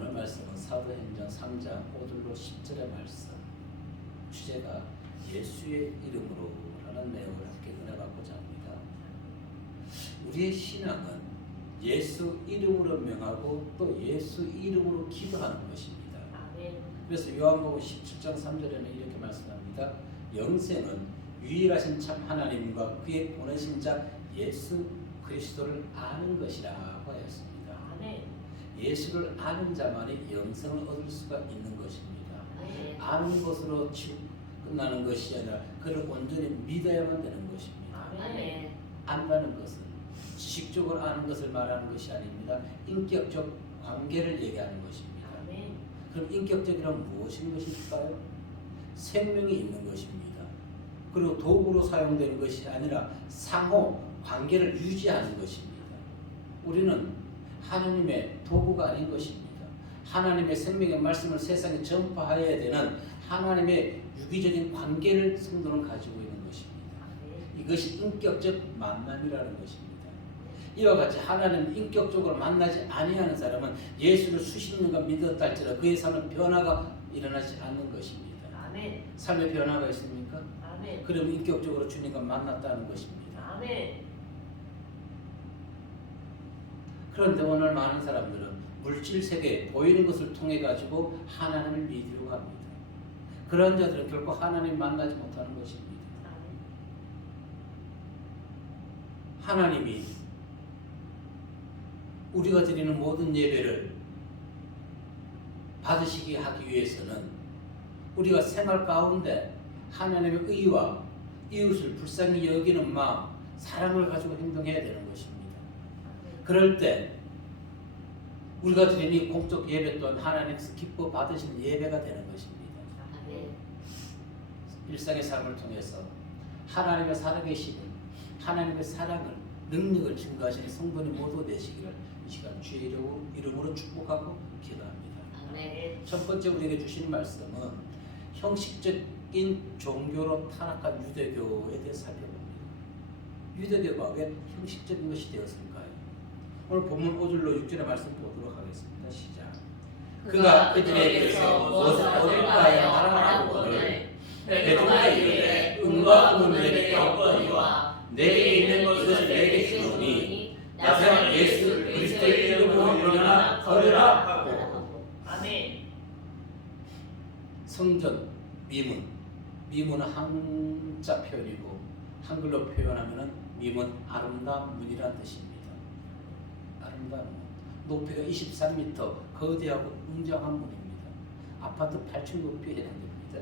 오늘 말씀은 사도행전 3장 5절로 10절의 말씀, 주제가 예수의 이름으로 라는 내용을 함께 은혜받고자 합니다. 우리의 신앙은 예수 이름으로 명하고 또 예수 이름으로 기도하는 것입니다. 그래서 요한복음 17장 3절에는 이렇게 말씀합니다. 영생은 유일하신 참 하나님과 그의 보내신 자 예수 그리스도를 아는 것이라고 하였습니다. 예수를 아는 자만이 영생을 얻을 수가 있는 것입니다. 아는 것으로 끝나는 것이 아니라 그를 온전히 믿어야만 되는 것입니다. 안다는 것은 지식적으로 아는 것을 말하는 것이 아닙니다. 인격적 관계를 얘기하는 것입니다. 그럼 인격적이란 무엇인 것일까요? 생명이 있는 것입니다. 그리고 도구로 사용되는 것이 아니라 상호 관계를 유지하는 것입니다. 우리는 하나님의 도구가 아닌 것입니다. 하나님의 생명의 말씀을 세상에 전파해야 되는 하나님의 유기적인 관계를 성도는 가지고 있는 것입니다. 이것이 인격적 만남이라는 것입니다. 이와 같이 하나님 인격적으로 만나지 아니하는 사람은 예수를 수십 년간 믿었다 할지라도 그의 삶은 변화가 일어나지 않는 것입니다. 삶의 변화가 있습니까? 그럼 인격적으로 주님과 만났다는 것입니다. 그런데 오늘 많은 사람들은 물질 세계에 보이는 것을 통해 가지고 하나님을 믿으려고 합니다. 그런 자들은 결코 하나님 만나지 못하는 것입니다. 하나님이 우리가 드리는 모든 예배를 받으시게 하기 위해서는 우리가 생활 가운데 하나님의 의와 이웃을 불쌍히 여기는 마음, 사랑을 가지고 행동해야 되는 것입니다. 그럴 때 우리가 드리는 이 공적 예배 또한 하나님께서 기뻐 받으시는 예배가 되는 것입니다. 일상의 삶을 통해서 하나님의 살아계심을, 하나님의 사랑을, 능력을 증거하시는 성도님 모두 되시기를 이 시간 주의 이름으로 축복하고 기도합니다. 첫 번째 우리에게 주시는 말씀은 형식적인 종교로 타락한 유대교에 대해 살펴봅니다. 유대교가 왜 형식적인 것이 되었을까요? 오늘 본문 5절로 6절의 말씀 보도록 하겠습니다. 시작. 그가 그들에게서 무엇을 얻을까에 말하라고 오늘 베드로가 이르되 은과 금은 내게 없거니와 내게 있는 이것을 내게 주노니 나사렛 예수 그리스도의 이름으로 일어나 걸으라 하고. 성전 미문은 한자 표현이고 한글로 표현하면 미문 아름다운 문이라는 뜻입니다. 아름다운 문. 높이가 23m 거대하고 웅장한 문입니다. 아파트 8층 높이에 해당됩니다.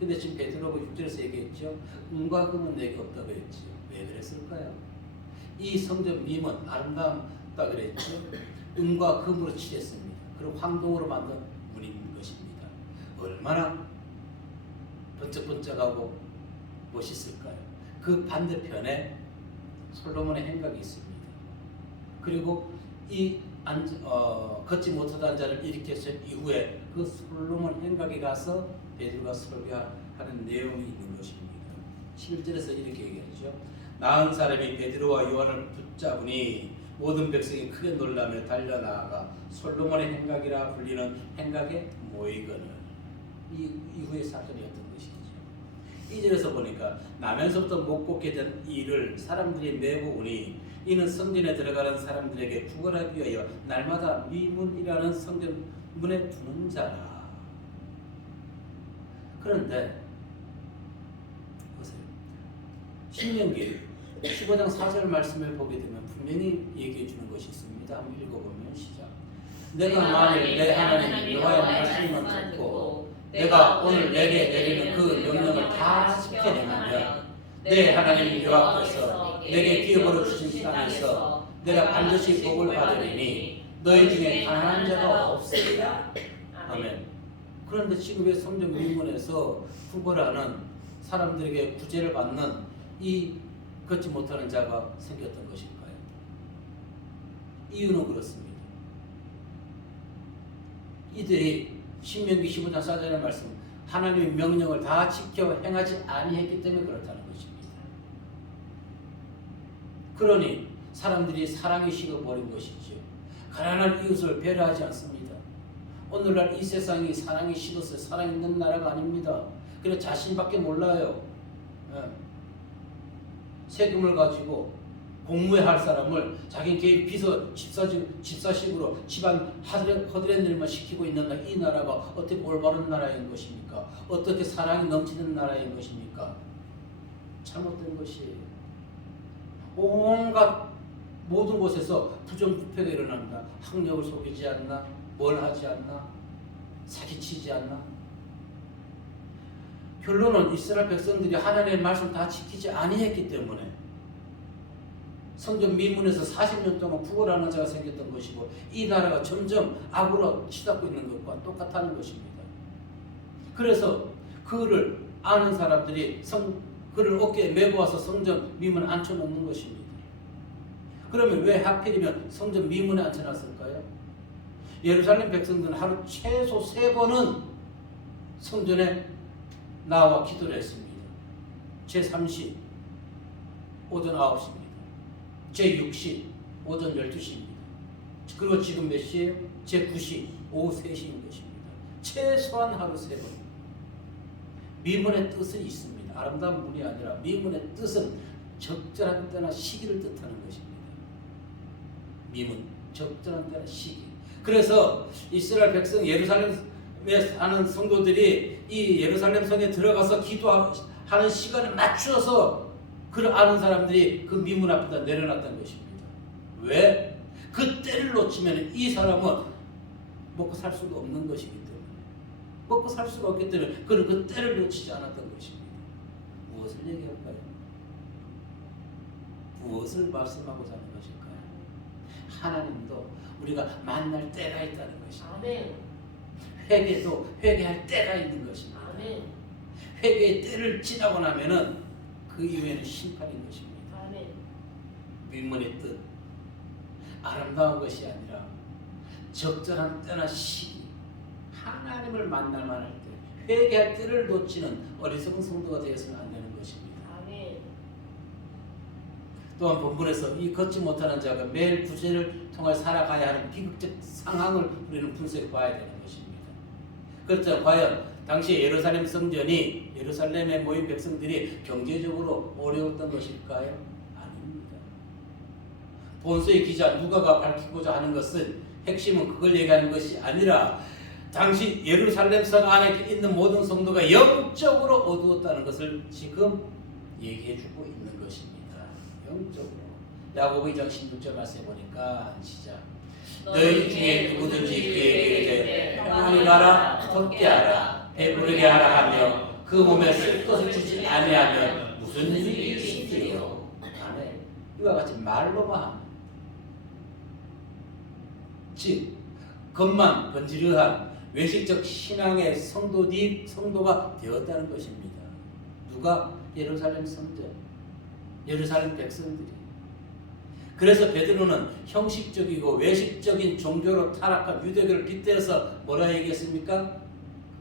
근데 지금 베드로가 6절에서 얘기했죠. 은과 금은 내게 없다고 했죠. 왜 그랬을까요? 이 성전 미문 아름답다 그랬죠. 은과 금으로 칠했습니다. 그리고 황동으로 만든 문인 것입니다. 얼마나 번쩍번쩍하고 멋있을까요? 그 반대편에 솔로몬의 행각이 있습니다. 그리고 이 걷지 못하던 자를 일으켰을 이후에 그 솔로몬 행각에 가서 베드로가 설교하는 내용이 있는 것입니다. 11절에서 이렇게 얘기하죠. 나은 사람이 베드로와 요한을 붙잡으니 모든 백성이 크게 놀라며 달려나가 솔로몬의 행각이라 불리는 행각에 모이거늘. 이 이후의 사건이었던 것이죠. 2절에서 보니까 나면서부터 못 걷게 된 이를 사람들이 메고 오니 이는 성전에 들어가는 사람들에게 구걸하기 위하여 날마다 미문이라는 성전 문에 두는 자라. 그런데 보세요. 신명기 15장 4절 말씀을 보게 되면 분명히 얘기해 주는 것이 있습니다. 한번 읽어보면 시작. 내가 만일 내 하나님 여호와의 말씀만 듣고 내가 오늘 내게 내리는 그 명령을 다 지켜내면 내 하나님 여호와께서 내게 기업으로 주신 땅에서 내가 반드시 복을 받으리니 너희 중에 가난한 자가 없으리라. 아멘. 그런데 지금 왜 성전 미문에서 구걸하는 사람들에게 구제를 받는 이 걷지 못하는 자가 생겼던 것일까요? 이유는 그렇습니다. 이들이 신명기 15장 4절의 말씀 하나님의 명령을 다 지켜 행하지 아니했기 때문에 그렇다는 것입니다. 그러니 사람들이 사랑이 식어버린 것이죠. 가난한 이웃을 배려하지 않습니다. 오늘날 이 세상이 사랑이 식었어요. 사랑 있는 나라가 아닙니다. 그래 자신밖에 몰라요. 예. 세금을 가지고 공무에 할 사람을 자기 개인 비서 집사식으로 집안 허드렛 일만 시키고 있는 이 나라가 어떻게 올바른 나라인 것입니까? 어떻게 사랑이 넘치는 나라인 것입니까? 잘못된 것이에요. 온갖 모든 곳에서 부정부패가 일어납니다. 학력을 속이지 않나? 뭘 하지 않나? 사기치지 않나? 결론은 이스라엘 백성들이 하나님의 말씀 다 지키지 아니했기 때문에 성전 미문에서 40년 동안 구걸하는 자가 생겼던 것이고 이 나라가 점점 악으로 치닫고 있는 것과 똑같다는 것입니다. 그래서 그를 아는 사람들이 그를 어깨에 메고 와서 성전 미문에 앉혀놓는 것입니다. 그러면 왜 하필이면 성전 미문에 앉혀놨을까요? 예루살렘 백성들은 하루 최소 3번은 성전에 나와 기도를 했습니다. 제3시 오전 9시입니다. 제6시 오전 12시입니다. 그리고 지금 몇 시예요? 제9시 오후 3시인 것입니다. 최소한 하루 3번. 미문의 뜻은 있습니다. 아름다운 문이 아니라 미문의 뜻은 적절한 때나 시기를 뜻하는 것입니다. 미문, 적절한 때나 시기. 그래서 이스라엘 백성 예루살렘에 사는 성도들이 이 예루살렘 성에 들어가서 기도하는 시간에 맞추어서 그를 아는 사람들이 그 미문 앞에다 내려놨던 것입니다. 왜? 그 때를 놓치면 이 사람은 먹고 살 수가 없는 것이기 때문에 먹고 살 수가 없기 때문에 그는 그 때를 놓치지 않았던 것입니다. 무엇을 얘기할까요? 무엇을 말씀하고자 하는 것일까요? 하나님도 우리가 만날 때가 있다는 것입니다. 아멘. 회개도 회개할 때가 있는 것입니다. 아멘. 회개의 때를 지나고 나면은 그 이후에는 심판인 것입니다. 아멘. 민문의 뜻, 아름다운 것이 아니라 적절한 때나 시기, 하나님을 만날 만할 때, 회개할 때를 놓치는 어리석은 성도가 되어서는 안 되는 것입니다. 아멘. 또한 본문에서 이 걷지 못하는 자가 매일 구제를 통해 살아가야 하는 비극적 상황을 우리는 분석해 봐야 되는 것입니다. 그렇죠. 과연 당시 예루살렘 성전이 예루살렘에 모인 백성들이 경제적으로 어려웠던 것일까요? 아닙니다. 본서의 기자 누가가 밝히고자 하는 것은 핵심은 그걸 얘기하는 것이 아니라 당시 예루살렘 성 안에 있는 모든 성도가 영적으로 어두웠다는 것을 지금 얘기해주고 있는 것입니다. 영적으로. 야고보 2장 16절 말씀해 보니까 시작. 너희 중에 누구든지 그에게 이르되 평안히 가라, 덥게 하라, 배부르게 하라 하며 그 몸에 쓸 것을 주지 아니하면 무슨 일이 있을지요. 아멘. 이와 같이 말로만 하면, 즉 겉만 번지르한 외식적 신앙의 성도가 되었다는 것입니다. 누가? 예루살렘 성전, 예루살렘 백성들이. 그래서 베드로는 형식적이고 외식적인 종교로 타락한 유대교를 빗대어서 뭐라 얘기했습니까?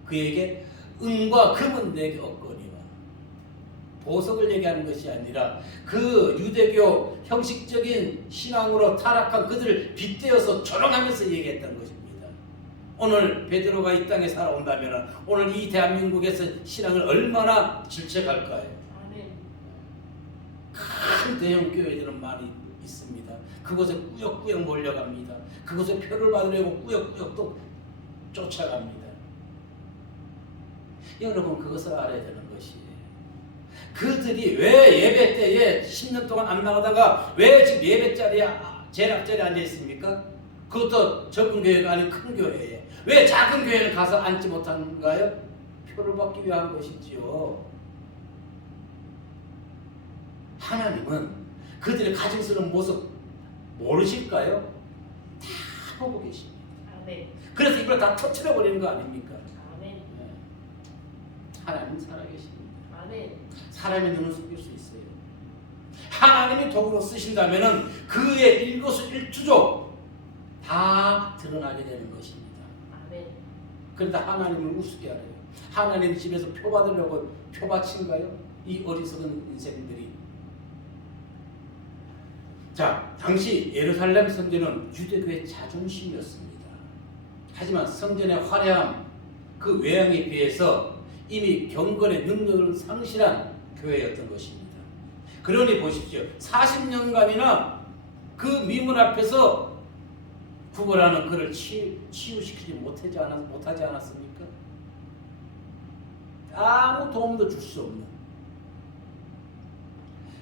그에게 은과 금은 내게 없거니와. 보석을 얘기하는 것이 아니라 그 유대교 형식적인 신앙으로 타락한 그들을 빗대어서 조롱하면서 얘기했던 것입니다. 오늘 베드로가 이 땅에 살아온다면 오늘 이 대한민국에서 신앙을 얼마나 질책할까요? 큰 대형 교회들은 많이 있습니다. 그곳에 꾸역꾸역 몰려갑니다. 그곳에 표를 받으려고 꾸역꾸역 또 쫓아갑니다. 여러분 그것을 알아야 되는 것이에요. 그들이 왜 예배 때에 10년 동안 안 나가다가 왜 지금 예배 자리에 제일 앞자리에 앉아 있습니까? 그것도 적은 교회가 아닌 큰 교회에. 왜 작은 교회는 가서 앉지 못하는가요? 표를 받기 위한 것이지요. 하나님은 그들의 가증스러운 모습 모르실까요? 다 보고 계십니다. 아멘. 그래서 이걸 다 터뜨려 버리는 거 아닙니까? 아멘. 네. 하나님은 살아계십니다. 아멘. 사람의 눈을 속일 수 있어요. 하나님이 도구로 쓰신다면은 그의 일거수일투족 다 드러나게 되는 것입니다. 아멘. 그런데 하나님을 우습게 알아요. 하나님 집에서 표 받으려고 표 바친가요? 이 어리석은 인생들이. 자, 당시 예루살렘 성전은 유대교의 자존심이었습니다. 하지만 성전의 화려함 그 외양에 비해서 이미 경건의 능력을 상실한 교회였던 것입니다. 그러니 보십시오. 40년간이나 그 미문 앞에서 구걸하는 그를 치유시키지 못하지 않았습니까? 아무 도움도 줄 수 없는.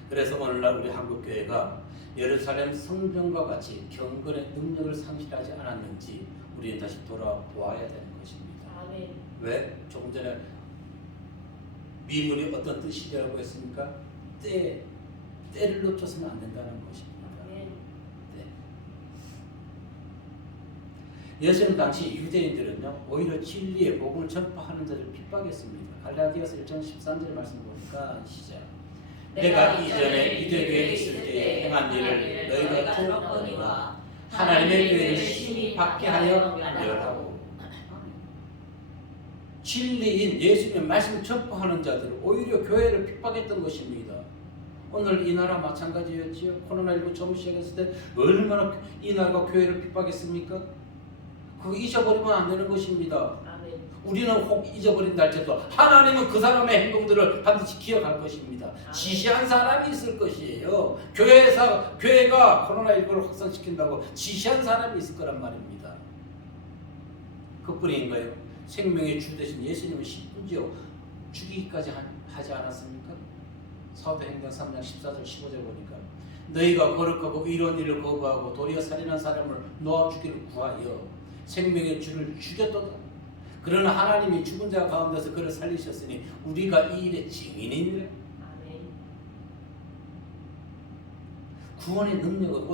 그래서 오늘날 우리 한국교회가 예루살렘 성전과 같이 경건의 능력을 상실하지 않았는지 우리는 다시 돌아보아야 되는 것입니다. 아멘. 왜? 조금 전에 미문이 어떤 뜻이라고 했습니까? 때를 놓쳐서는 안 된다는 것입니다. 아멘. 예수님 당시 유대인들은요 오히려 진리의 복음을 전파하는 자를 핍박했습니다. 갈라디아서 1장 13절 말씀 보니까 시작. 내가 이전에 유대교에 있을 때 행한 일을 너희가 들었거니와 하나님의 교회를 심히 박해하여 멸하고. 진리인 예수님의 말씀을 전파하는 자들을 오히려 교회를 핍박했던 것입니다. 오늘 이 나라 마찬가지였지요. 코로나19 처음 시작했을 때 얼마나 이 나라가 교회를 핍박했습니까? 그거 잊어버리면 안 되는 것입니다. 아멘. 우리는 혹 잊어버린다 할지라도 하나님은 그 사람의 행동들을 반드시 기억할 것입니다. 지시한 사람이 있을 것이에요. 교회가 코로나19를 확산시킨다고 지시한 사람이 있을 거란 말입니다. 그뿐인가요? 생명의 주 되신 예수님은 심지어 죽이기까지 하지 않았습니까? 사도행전 3장 14절 15절 보니까 너희가 거룩하고 이런 일을 거부하고 도리어 살인한 사람을 놓아 주기를 구하여 생명의 주를 죽였도다. 그러나 하나님이 죽은 자 가운데서 그를 살리셨으니 우리가 이 일의 증인이니라. 아멘. 구원의 능력은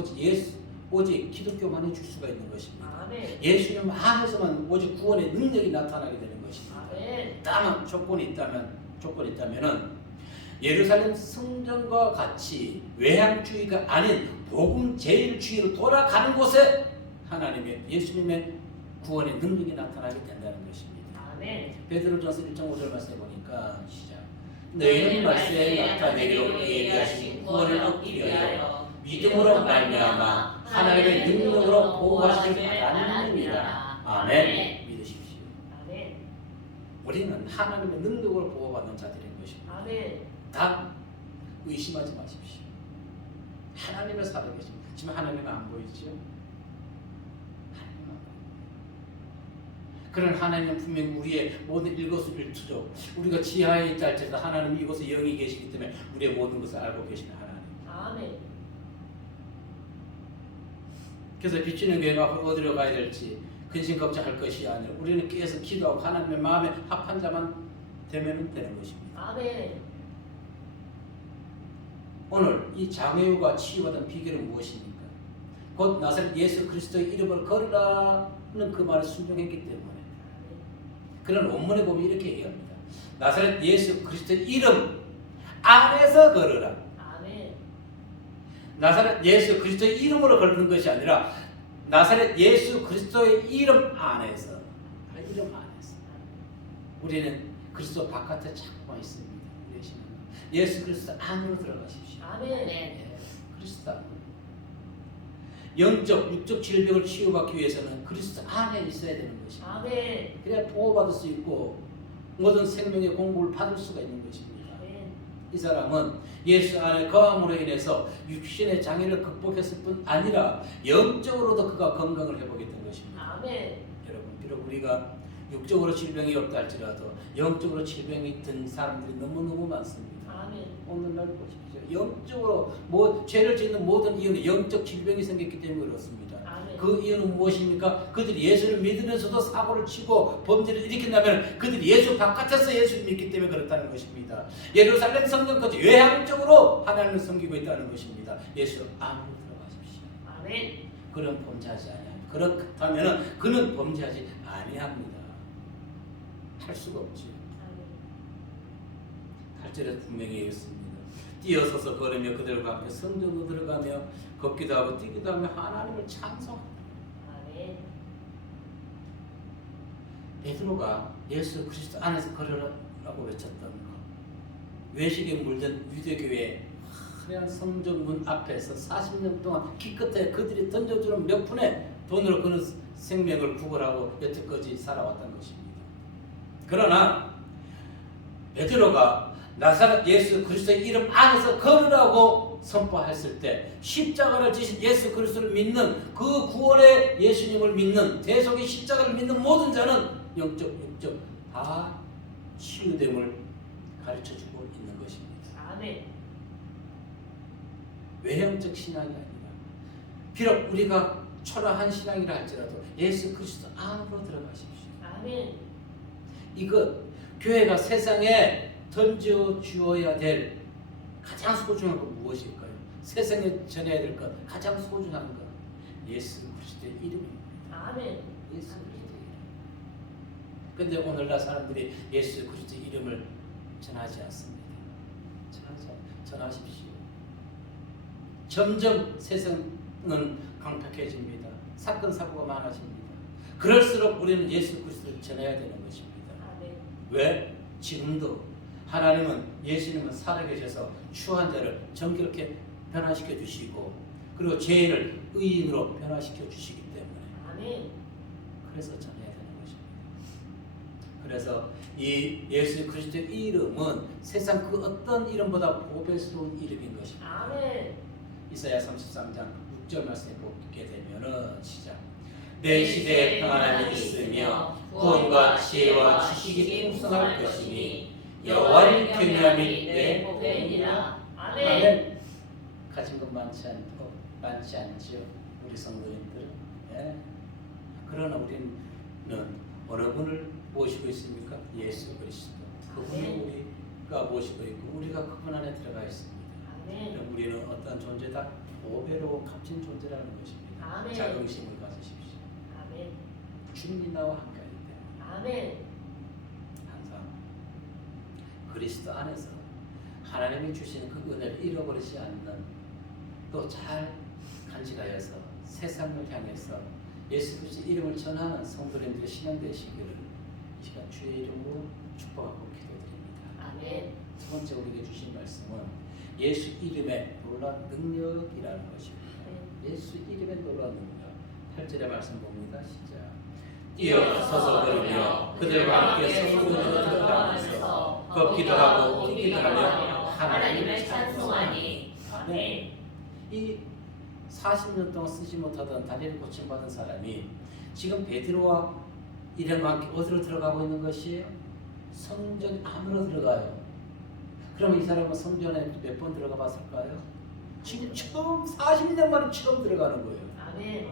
오직 기독교만이 줄 수가 있는 것입니다. 아멘. 예수님 안에서만 오직 구원의 능력이 나타나게 되는 것입니다. 아멘. 다만 조건이 있다면은 예루살렘 성전과 같이 외향주의가 아닌 복음 제일주의로 돌아가는 곳에 하나님의 예수님의 구원의 능력이 나타나게 된다는 것입니다. 아멘. 베드로전서 1장 5절 말씀해 보니까 시작. 너희는 말씀에 나타내기로 예비하신 구원을 얻기 위하여 믿음으로 말미암아 하나님의 능력으로 보호하시길 바라느니라. 아멘. 믿으십시오. 아멘. 우리는 하나님의 능력으로 보호받는 자들인 것입니다. 아멘. 다 의심하지 마십시오. 하나님의 살아계십니다. 지금 하나님은 안 보이죠? 하나님은 안 보입니다. 그런 하나님은 분명히 우리의 모든 일거수일투족, 우리가 지하에 있다 할지라도 하나님이 이곳에 영이 계시기 때문에 우리의 모든 것을 알고 계시는 하나님. 아멘. 그래서 비추는 교회가 어디로 가야 될지 근심 걱정할 것이 아니라 우리는 계속 기도하고 하나님의 마음에 합한 자만 되면 되는 것입니다. 아멘. 오늘 이 장애우가 치유받은 비결은 무엇입니까? 곧 나사렛 예수 그리스도의 이름을 걸으라는 그 말을 순종했기 때문에. 그런 원문에 보면 이렇게 얘기합니다. 나사렛 예수 그리스도의 이름 안에서 걸으라. 아멘. 나사렛 예수 그리스도의 이름으로 걸는 것이 아니라 나사렛 예수 그리스도의 이름 안에서. 이름 안에서. 우리는 그리스도 바깥에 자꾸만 있습니다. 예수 그리스도 안으로 들어가십시오. 아멘. 예, 그리스도 안으로. 영적, 육적 질병을 치유받기 위해서는 그리스도 안에 있어야 되는 것입니다. 아멘. 그래야 보호받을 수 있고 모든 생명의 공급을 받을 수가 있는 것입니다. 아멘. 이 사람은 예수 안에 거함으로 인해서 육신의 장애를 극복했을 뿐 아니라 영적으로도 그가 건강을 회복했던 것입니다. 아멘. 여러분, 비록 우리가 육적으로 질병이 없다 할지라도 영적으로 질병이 든 사람들이 너무너무 많습니다. 아멘. 오늘날 보십시오. 영적으로 죄를 짓는 모든 이유는 영적 질병이 생겼기 때문에 그렇습니다. 아멘. 그 이유는 무엇입니까? 그들이 예수를 믿으면서도 사고를 치고 범죄를 일으킨다면 그들이 예수 바깥에서 예수를 믿기 때문에 그렇다는 것입니다. 예루살렘 성전까지 외향적으로 하나님을 섬기고 있다는 것입니다. 예수 안으로 들어가십시오. 아멘. 그는 범죄하지 아니합니다. 그렇다면 그는 범죄하지 아니합니다. 할 수가 없지요. 8절에 분명히 얘기했습니다. 뛰어서서 걸으며 그들과 함께 성전으로 들어가며 걷기도 하고 뛰기도 하며 하나님을 찬송합니다. 아멘. 베드로가 예수 그리스도 안에서 걸으라고 외쳤던 것, 외식에 물든 유대교회 화려한 성전문 앞에서 40년 동안 기껏해 그들이 던져주는 몇 푼의 돈으로 그는 생명을 구걸하고 여태까지 살아왔던 것입니다. 그러나 베드로가 나사렛 예수 그리스도의 이름 안에서 걸으라고 선포했을 때 십자가를 지신 예수 그리스도를 믿는 그 구원의 예수님을 믿는 대속의 십자가를 믿는 모든 자는 영적 육적 다 치유됨을 가르쳐주고 있는 것입니다. 아멘. 외형적 신앙이 아니라 비록 우리가 초라한 신앙이라 할지라도 예수 그리스도 안으로 들어가십시오. 아멘. 이것 교회가 세상에 던져 주어야 될 가장 소중한 건 무엇일까요? 세상에 전해야 될 것 가장 소중한 것 예수 그리스도의 이름입니다. 아멘. 예수 그리스도의 이름. 근데 오늘날 사람들이 예수 그리스도의 이름을 전하지 않습니다. 전하십시오. 점점 세상은 강팍해집니다. 사건 사고가 많아집니다. 그럴수록 우리는 예수 그리스도를 전해야 되는 것입니다. 아멘. 왜? 지금도 하나님은 예수님은 살아계셔서 추한 자를 정결케 변화시켜 주시고 그리고 죄인을 의인으로 변화시켜 주시기 때문에 아멘. 그래서 전해야 되는 것입니다. 그래서 이 예수 그리스도의 이름은 세상 그 어떤 이름보다 보배스러운 이름인 것입니다. 아멘. 이사야 33장 6절 말씀에 보게 되면은 시작. 내 시대에 평안함이 있으며 구원과 지혜와 지식이 풍성할 것이니 여호와를 경외함이 내 복이니라. 아멘. 가진 것 많지 않죠 우리 성도님들. 예. 그러나 우리는 어느 분을 모시고 있습니까? 예수 그리스도. 그분을 우리가 모시고 있고 우리가 그분 안에 들어가 있습니다. 아멘. 우리는 어떤 존재다? 보배로운 값진 존재라는 것입니다. 아멘. 자긍심을 가지십시오. 아멘. 주님이 나와 함께하기 때문에 아멘. 항상 그리스도 안에서 하나님이 주시는 그 은혜를 잃어버리지 않는 또 잘 간직하여서 세상을 향해서 예수 그리스도 이름을 전하는 성도님들의 신앙 되시기를 이 시간 주의 이름으로 축복하고 기도드립니다. 아멘. 두 번째 우리에게 주신 말씀은 예수 이름의 놀라운 능력이라는 것입니다. 예수 이름의 놀라운 능력. 8절의 말씀 봅니다. 시작. 뛰어서서 걸으며 그들과 함께 성문으로 들어가면서 걷기도 하고 뛰기도 하며 하나님을 찬송하니. 아멘. 이 40년 동안 쓰지 못하던 다리를 고침받은 사람이 지금 베드로와 이름과 함께 어디로 들어가고 있는 것이에요? 성전 안으로 들어가요. 그럼 이 사람은 성전에 몇 번 들어가 봤을까요? 지금 처음 40년 만에 처음 들어가는 거예요. 아멘.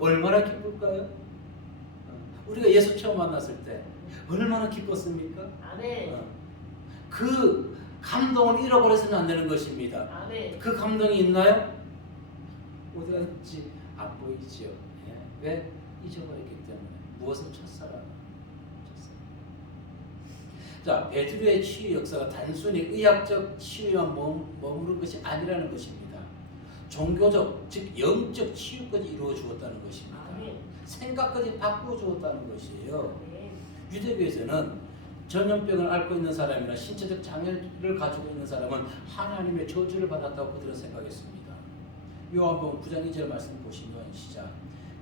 얼마나 기쁠까요? 우리가 예수 처음 만났을 때 얼마나 기뻤습니까? 아멘. 그 감동을 잃어버려서는 안 되는 것입니다. 아멘. 그 감동이 있나요? 어디 갔지? 안 보이죠. 예? 왜? 잊어버렸기 때문에. 무엇은 첫사랑. 자, 베드로의 치유 역사가 단순히 의학적 치유만 머무른 것이 아니라는 것입니다. 종교적, 즉 영적 치유까지 이루어 주었다는 것입니다. 아멘. 생각까지 바꾸어 주었다는 것이에요. 아멘. 유대교에서는 전염병을 앓고 있는 사람이나 신체적 장애를 가지고 있는 사람은 하나님의 저주를 받았다고 그들은 생각했습니다. 요한복음 9장 2절 말씀 보시면 시작.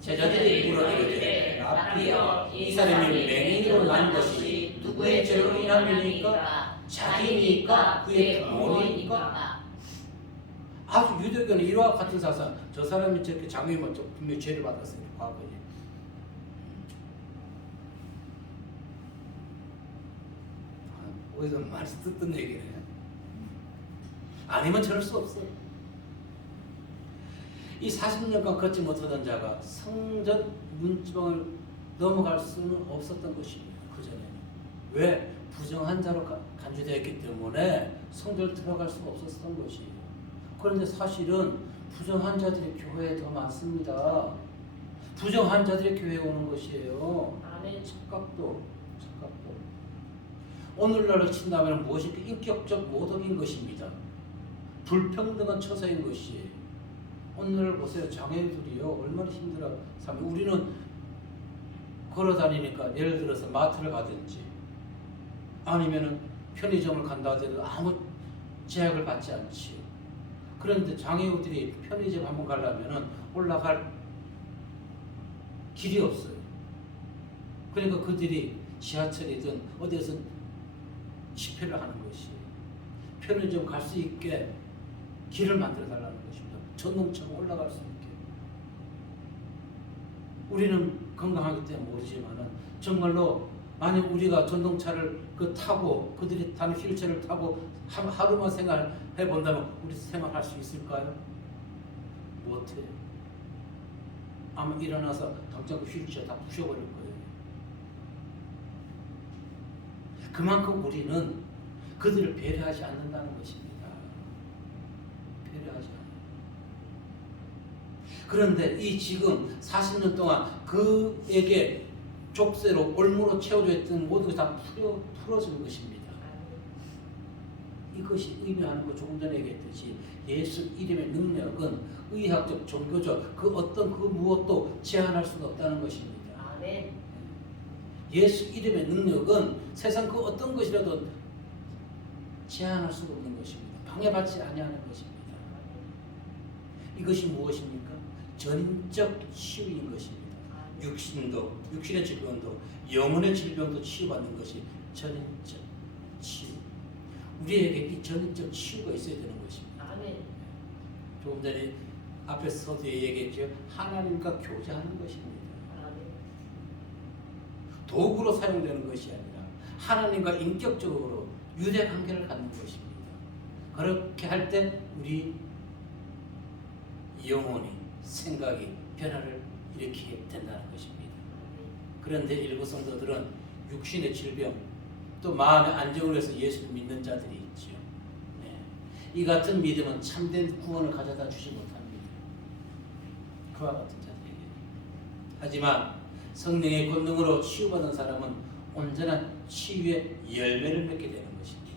제자들이 물어이르되 라비여 이 사람이 맹인으로 난 것이 누구의 죄로 인함이니까? 자기니까? 그의 부모니까? 아주 유대교는 이와 같은 사상. 저 사람이 저렇게 장애면 분명히 죄를 받았으니까 과거에. 어디서 말씀 듣던 얘기네. 아니면 저럴 수 없어요. 이 40년간 걷지 못하던 자가 성전 문지방을 넘어갈 수는 없었던 것입니다. 그전에는. 왜? 부정한 자로 간주되었기 때문에 성전을 들어갈 수가 없었던 것이에요. 그런데 사실은 부정한 자들이 교회에 더 많습니다. 부정한 자들이 교회에 오는 것이에요. 아멘. 착각도. 오늘날로 친다면 무엇이 인격적 모독인 것입니다. 불평등한 처사인 것이에요. 오늘 보세요. 장애인들이요 얼마나 힘들어. 우리는 걸어다니니까 예를 들어서 마트를 가든지 아니면은 편의점을 간다 하더라도 아무 제약을 받지 않지요. 그런데 장애우들이 편의점 한번 가려면은 올라갈 길이 없어요. 그러니까 그들이 지하철이든 어디에서 집회를 하는 것이 편의점 갈 수 있게 길을 만들어 달라는 것입니다. 전동차가 올라갈 수 있게. 우리는 건강하기 때문에 모르지만은 정말로 만약 우리가 전동차를 타고 그들이 타는 휠체어를 타고 하루만 생활해 본다면 우리 생활할 수 있을까요? 못해요. 아마 일어나서 당장 그 휠체어 다 부셔버릴 거예요. 그만큼 우리는 그들을 배려하지 않는다는 것입니다. 배려하지 않아요. 그런데 이 지금 40년 동안 그에게 족쇄로 올무로 채워져 있던 모든 것이 다 풀어진 것입니다. 이것이 의미하는 것 조금 전에 얘기했듯이 예수 이름의 능력은 의학적, 종교적 그 어떤 그 무엇도 제한할 수가 없다는 것입니다. 아멘. 예수 이름의 능력은 세상 그 어떤 것이라도 제한할 수가 없는 것입니다. 방해받지 아니하는 것입니다. 이것이 무엇입니까? 전적 치유인 것입니다. 육신도, 육신의 질병도, 영혼의 질병도 치유받는 것이 전적 치유. 우리에게 이 전적 치유가 있어야 되는 것입니다. 아멘. 조금 전에 앞에 서두에 얘기했죠. 하나님과 교제하는 것입니다. 아멘. 도구로 사용되는 것이 아니라 하나님과 인격적으로 유대 관계를 갖는 것입니다. 그렇게 할 때 우리 영혼이 생각이 변화를 일으키게 된다는 것입니다. 그런데 일부 성도들은 육신의 질병 또 마음의 안정을 위해서 예수를 믿는 자들이 있죠. 네. 이 같은 믿음은 참된 구원을 가져다 주지 못합니다. 그와 같은 자들에게. 하지만 성령의 권능으로 치유받은 사람은 온전한 치유의 열매를 맺게 되는 것입니다.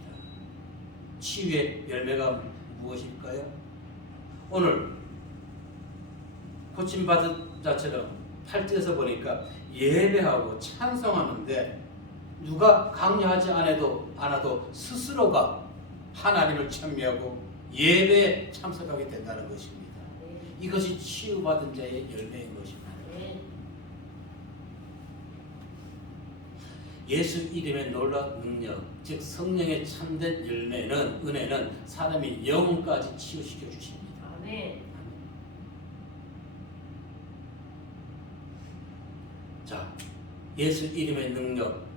치유의 열매가 무엇일까요? 오늘 고침받은 자처럼 8절에서 보니까 예배하고 찬송하는데 누가 강요하지 않아도 스스로가 하나님을 찬미하고 예배에 참석하게 된다는 것입니다. 이것이 치유받은 자의 열매인 것입니다. 예수 이름의 놀라운 능력, 즉 성령의 참된 열매는 은혜는 사람이 영혼까지 치유시켜 주십니다. 아멘. 자, 예수 이름의 능력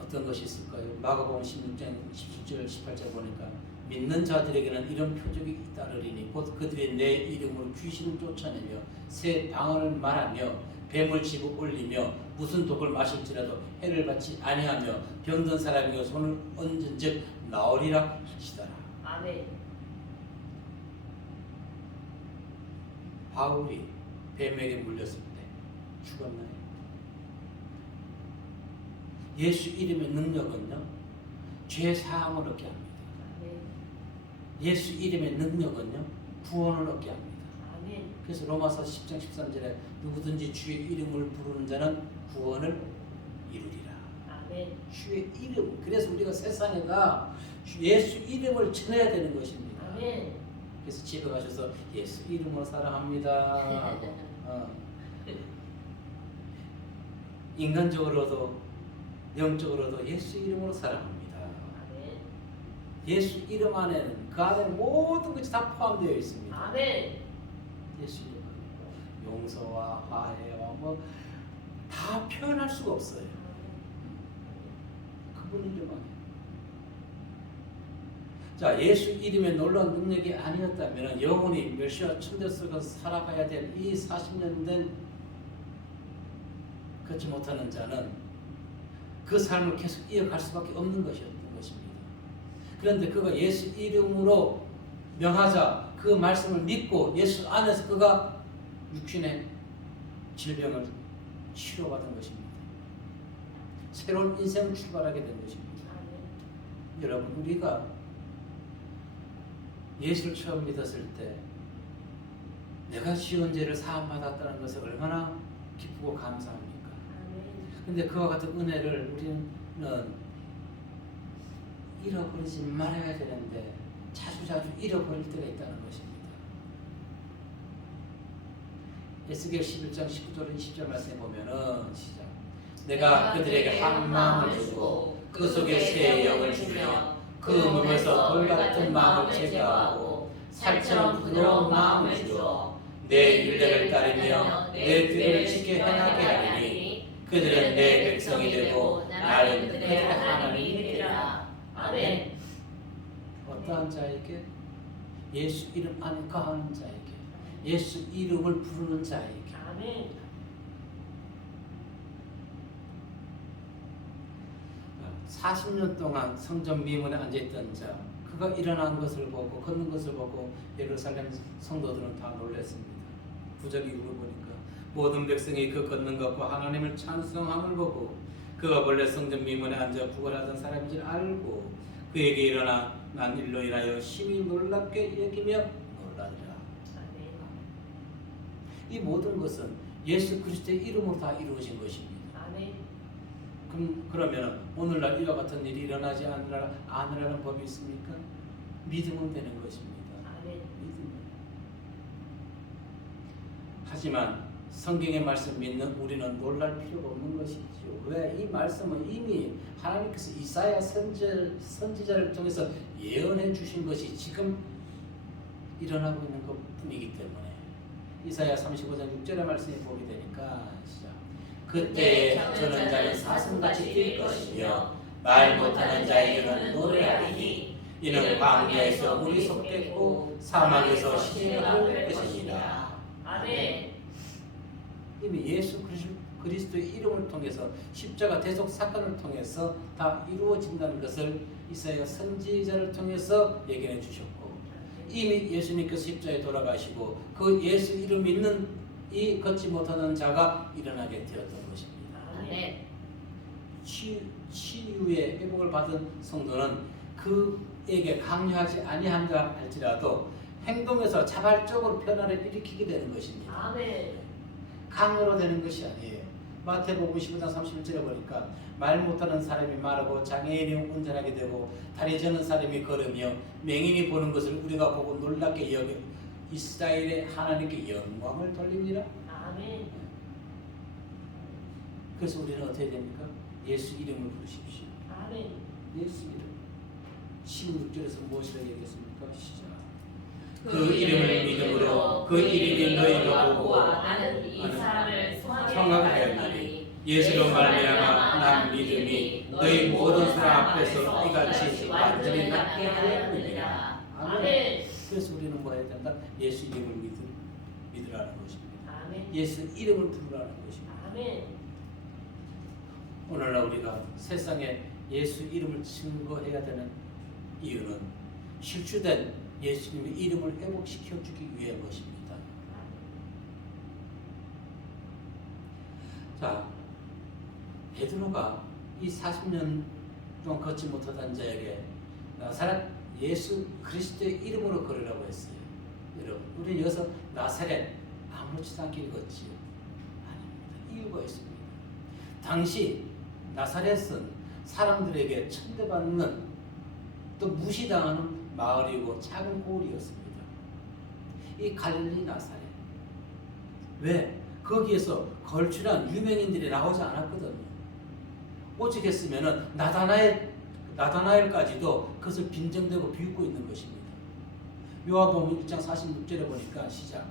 어떤 것이 있을까요? 마가복음 16장 17절 18절 보니까 믿는 자들에게는 이런 표적이 따르리니 곧 그들이 내 이름으로 귀신을 쫓아내며 새 방언을 말하며 뱀을 집어 올리며 무슨 독을 마실지라도 해를 받지 아니하며 병든 사람에게 손을 얹은즉 나으리라 하시더라. 아멘. 바울이 뱀에게 물렸을 때 죽었나요? 예수 이름의 능력은요, 죄 사함을 얻게 합니다. 아멘. 예수 이름의 능력은요, 구원을 얻게 합니다. 아멘. 그래서 로마서 10장 13절에 누구든지 주의 이름을 부르는 자는 구원을 이루리라. 아멘. 주의 이름. 그래서 우리가 세상에가 예수 이름을 전해야 되는 것입니다. 아멘. 그래서 집에 가셔서 예수 이름으로 사랑합니다 하고 인간적으로도 영적으로도 예수 이름으로 사랑합니다. 아멘. 예수 이름 안에는 그 안에 모든 것이 다 포함되어 있습니다. 아멘. 예수 이름 안에 용서와 화해와 다 표현할 수가 없어요. 그분 이름 안에. 자, 예수 이름의 놀라운 능력이 아니었다면 영혼이 멸시와 천대 속에서 살아가야 될 이 40년 된 걷지 못하는 자는 그 삶을 계속 이어갈 수밖에 없는 것이었던 것입니다. 그런데 그가 예수 이름으로 명하자 그 말씀을 믿고 예수 안에서 그가 육신의 질병을 치료받은 것입니다. 새로운 인생을 출발하게 된 것입니다. 아멘. 여러분, 우리가 예수를 처음 믿었을 때 내가 지은 죄를 사함받았다는 것을 얼마나 기쁘고 감사합니까? 근데 그와 같은 은혜를 우리는 잃어버리지 말아야 되는데 자주자주 잃어버릴 때가 있다는 것입니다. 에스겔 11장 19절 20절 말씀에 보면은 시작. 내가 그들에게 한 마음을 주고 그 속에 새 영을 주며 그 몸에서 돌 같은 마음을 제거하고 살처럼 부드러운 마음을 주어 내 율례를 따르며 내 뜻을 지켜 행하게 하리니 그들은 내 백성이 되고 나는 그들의 하나님이 되리라. 아멘. 어떠한 자에게? 예수 이름 안에 거하는 자에게, 예수 이름을 부르는 자에게. 아멘. 40년 동안 성전 미문에 앉아있던 자, 그가 일어난 것을 보고 걷는 것을 보고 예루살렘 성도들은 다 놀랐습니다. 구절 이후를 보니까 모든 백성이 그 걷는 것과 하나님을 찬송함을 보고 그가 원래 성전 미문에 앉아 구걸하던 사람인 줄 알고 그에게 일어난 일로 인하여 심히 놀랍게 여기며 놀라니라. 이 모든 것은 예수 그리스도의 이름으로 다 이루어진 것입니다. 아멘. 그러면 오늘날 이와 같은 일이 일어나지 않으라는 법이 있습니까? 믿으면 되는 것입니다. 아멘. 믿으면. 하지만 성경의 말씀 믿는 우리는 놀랄 필요가 없는 것이죠. 왜? 이 말씀은 이미 하나님께서 이사야 선지자를 통해서 예언해 주신 것이 지금 일어나고 있는 것뿐이기 때문에 이사야 35장 6절의 말씀이 보게 되니까 시작. 그때 저는 자는 사슴같이 뛸 것이며 말 못하는 자에게는 노래하리니 이는 광야에서 물이 솟겠고 사막에서 시내가 될 것이니라. 아멘. 이미 예수 그리스도의 이름을 통해서 십자가 대속 사건을 통해서 다 이루어진다는 것을 이사야 선지자를 통해서 예견해 주셨고 이미 예수님께서 십자가에 돌아가시고 그 예수 이름 믿는 이 걷지 못하는 자가 일어나게 되었던 것입니다. 아멘. 치유의 회복을 받은 성도는 그에게 강요하지 아니한다 할지라도 행동에서 자발적으로 변화를 일으키게 되는 것입니다. 아멘. 강요로 되는 것이 아니에요. 마태복음 15장 31절에 보니까 말 못하는 사람이 말하고 장애인이 운전하게 되고 다리 저는 사람이 걸으며 맹인이 보는 것을 우리가 보고 놀랍게 여겨 이스라엘의 하나님께 영광을 돌립니다. 아멘. 그래서 우리는 어떻게 됩니까? 예수 이름을 부르십시오. 아멘. 예수 이름. 16절에서 무엇이라고 얘기했습니까? 시작. 그 이름을 믿음으로 그 이름이 너희가 보고 나는 이 사람을 성악하였나니 예수로 말미암아 난 믿음이 너희 모든 사람 앞에서 이같이 완전히 낫게 하였느니라. 아멘. 그래서 우리는 뭐 해야 된다? 예수 이름을 믿으라는 것입니다. 아멘. 예수 이름을 부르라는 것입니다. 아멘. 오늘날 우리가 세상에 예수 이름을 증거해야 되는 이유는 실추된 예수님의 이름을 회복시켜 주기 위한 것입니다. 자, 베드로가 이 40년 동안 걷지 못하던 자에게 나사렛 예수 그리스도의 이름으로 걸으라고 했어요. 여러분, 우리 여기서 나사렛 아무렇지도 않게 걷지요. 아닙니다. 이유가 있습니다. 당시 나사렛은 사람들에게 천대받는 또 무시당하는 마을이고 작은 고을이었습니다. 이 갈릴리 나사렛. 왜? 거기에서 걸출한 유명인들이 나오지 않았거든요. 오직 했으면은 나다나엘까지도 그것을 빈정대고 비웃고 있는 것입니다. 요한복음 1장 46절에 보니까 시작.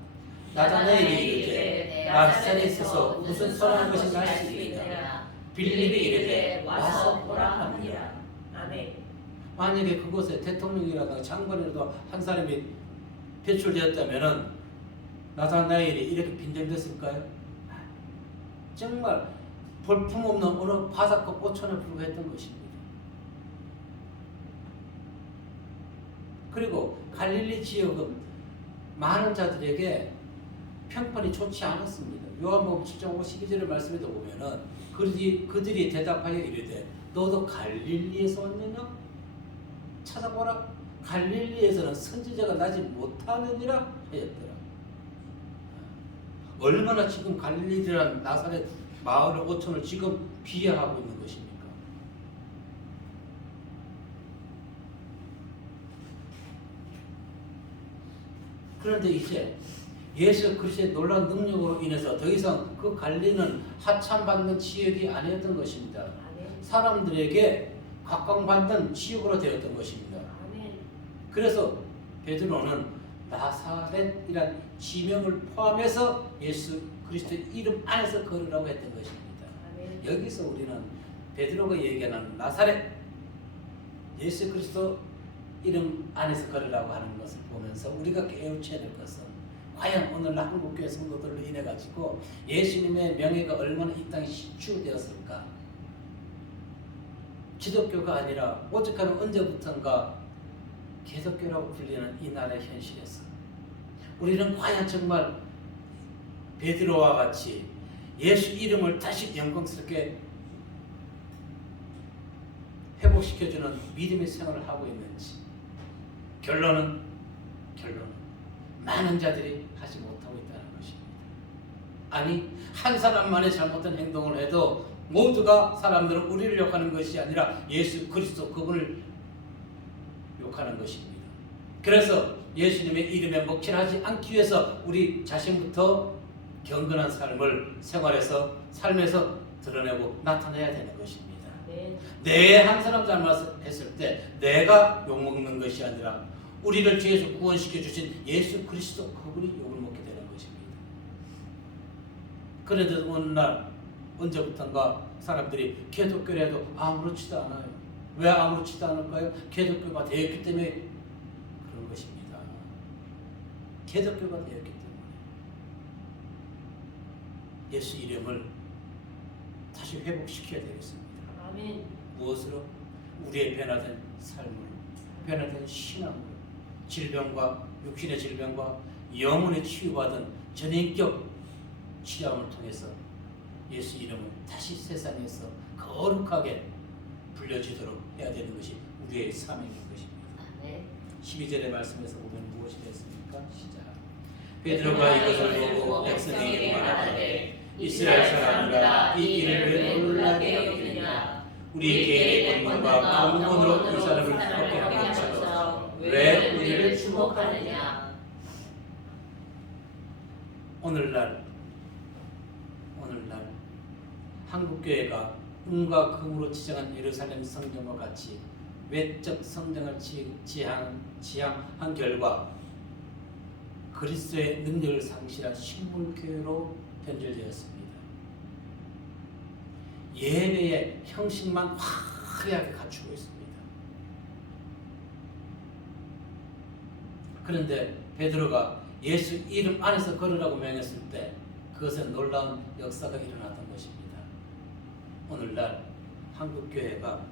나다나엘이 이르되 나사렛에서 무슨 선한 것이 날 수 있느냐. 빌립이 이르되 와서 보라 하니라. 아멘. 만약에 그곳에 대통령이라든가 장관이라도 한 사람이 배출되었다면은 나다나엘이 이렇게 빈정됐을까요? 정말 볼품없는 어느 바삭한 오천에 불과했던 것입니다. 그리고 갈릴리 지역은 많은 자들에게 평판이 좋지 않았습니다. 요한복음 7장 52절의 말씀에도 보면은 그들이 대답하여 이르되 너도 갈릴리에서 왔느냐? 찾아보라. 갈릴리에서는 선지자가 나지 못하느니라 하였더라. 얼마나 지금 갈릴리라는 나사렛 마을 오천을 지금 비하하고 있는 것입니까? 그런데 이제 예수 그리스도의 놀라운 능력으로 인해서 더 이상 그 관리는 하찮받는 지역이 아니었던 것입니다. 아멘. 사람들에게 각광받는 지역으로 되었던 것입니다. 아멘. 그래서 베드로는 나사렛이란 지명을 포함해서 예수 그리스도의 이름 안에서 걸으라고 했던 것입니다. 아멘. 여기서 우리는 베드로가 얘기하는 나사렛 예수 그리스도 이름 안에서 걸으라고 하는 것을 보면서 우리가 깨우쳐야 될 것은 과연 오늘날 한국교회 성도들로 인해 가지고 예수님의 명예가 얼마나 이 땅에 시추되었을까? 기독교가 아니라 오죽하면 언제부턴가 개독교라고 불리는 이 나라의 현실에서 우리는 과연 정말 베드로와 같이 예수 이름을 다시 영광스럽게 회복시켜주는 믿음의 생활을 하고 있는지 결론은 많은 자들이 하지 못하고 있다는 것입니다. 아니 한 사람만의 잘못된 행동을 해도 모두가 사람들은 우리를 욕하는 것이 아니라 예수 그리스도 그분을 욕하는 것입니다. 그래서 예수님의 이름에 먹칠하지 않기 위해서 우리 자신부터 경건한 삶을 삶에서 드러내고 나타내야 되는 것입니다. 아멘. 내 한 사람 잘못했을 때 내가 욕먹는 것이 아니라 우리를 죄에서 구원시켜 주신 예수 그리스도 그분이 욕을 먹게 되는 것입니다. 그런데 어느 날 언제부턴가 사람들이 기독교를 해도 아무렇지도 않아요. 왜 아무렇지도 않을까요? 기독교가 되었기 때문에 그런 것입니다. 기독교가 되었기 때문에 예수 이름을 다시 회복시켜야 되겠습니다. 아멘. 무엇으로? 우리의 변화된 삶으로, 변화된 신앙으로, 질병과 육신의 질병과 영혼의 치유받은 전인격 치료함을 통해서 예수 이름을 다시 세상에서 거룩하게 불려지도록 해야 되는 것이 우리의 사명인 것입니다. 아멘. 12절의 말씀에서 보면 무엇이 됐습니까? 시작. 베드로가 이것을 보고 백성에게 말하되 이스라엘 사람들아 이 일을 왜 놀라게 여기느냐 우리 개인의 권능과 공문으로 이 사람을 죽게 한 것처럼 왜 우리를 주목하느냐. 오늘날 한국교회가 은과 금으로 지정한 예루살렘 성전과 같이 외적 성전을 지향한 결과 그리스도의 능력을 상실한 식물교회로 변질되었습니다. 예배의 형식만 화려하게 갖추고 있습니다. 그런데 베드로가 예수 이름 안에서 걸으라고 명했을 때 그것은 놀라운 역사가 일어났던 것입니다. 오늘날 한국교회가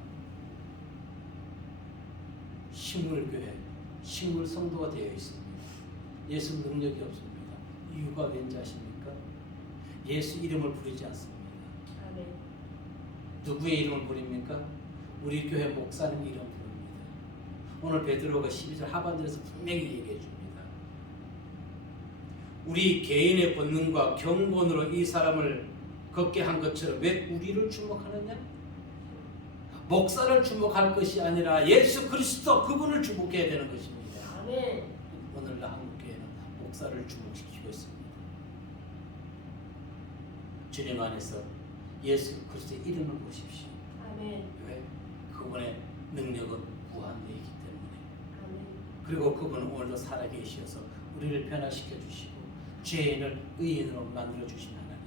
식물교회, 식물성도가 되어 있습니다. 예수 능력이 없습니다. 이유가 왠지 아십니까? 예수 이름을 부르지 않습니다. 아멘. 누구의 이름을 부릅니까? 우리 교회 목사님 이름 부릅니다. 오늘 베드로가 12절 하반절에서 분명히 얘기해 줍니다. 우리 개인의 본능과 경건으로 이 사람을 걷게 한 것처럼 왜 우리를 주목하느냐? 목사를 주목할 것이 아니라 예수 그리스도 그분을 주목해야 되는 것입니다. 아멘. 오늘날 한국교회는 목사를 주목시키고 있습니다. 주님 안에서 예수 그리스도의 이름을 보십시오. 아멘. 왜? 그분의 능력은 무한대이기 때문에. 아멘. 그리고 그분은 오늘도 살아계셔서 우리를 변화시켜 주시고 죄인을 의인으로 만들어 주신 하나님.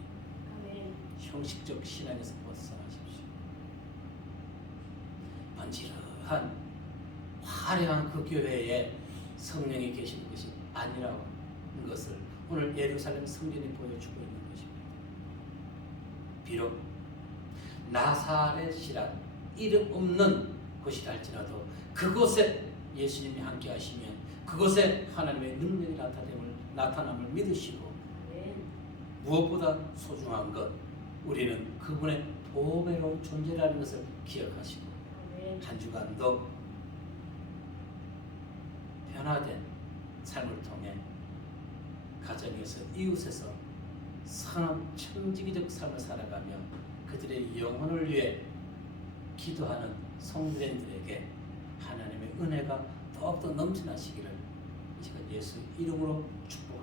아멘. 형식적 신앙에서 벗어나십시오. 번지르한 화려한 그 교회에 성령이 계시는 것이 아니라는 것을 오늘 예루살렘 성전이 보여주고 있는 것입니다. 비록 나사렛이란 이름 없는 곳이라 할지라도 그곳에 예수님이 함께 하시면 그곳에 하나님의 능력이 나타남을 믿으시고 아멘. 무엇보다 소중한 것 우리는 그분의 보배로운 존재라는 것을 기억하시고 아멘. 한 주간도 변화된 삶을 통해 가정에서 이웃에서 선한 청지기적 삶을 살아가며 그들의 영혼을 위해 기도하는 성도들에게 하나님의 은혜가 더욱더 넘쳐나시기를 제가 예수 이름으로 축복합니다.